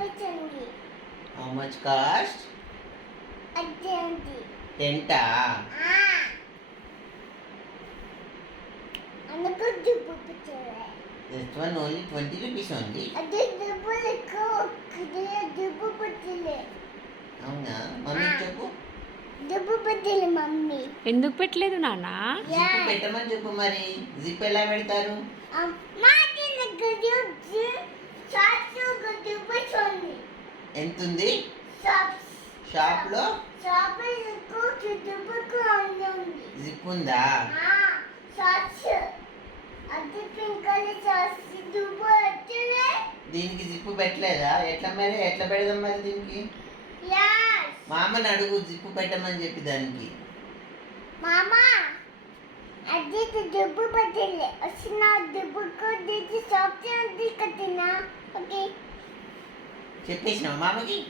చూపించండి. How much cost? అదేంటి? టెంటా? అందుకు చూపించలే. This one only 20 rupees only. అదే డబ్బులకు డబ్బు పెట్టలే. అవునా? మమ్మీ చెప్పు. డబ్బు పెట్టలే మమ్మీ. ఎందుకు పెట్టలేదు నాన్న? జిప్ పెట్టమని చెప్పు. మరి జిప్ ఎలా పెడతారు? ఎంతుంది షాప్ లో? జిప్ ఉందా? దీనికి జిప్పు పెట్టలేదా? ఎట్లా మరి ఎట్లా పెడదాం మరి దీనికి? మా అమ్మని అడుగు జిప్పు పెట్టమని చెప్పి దానికి. మామా అది డబ్బు పెట్టలే. వచ్చిన డబ్బుకు షాప్ కట్టినా. ఓకే చెప్పేసినావా మామకి?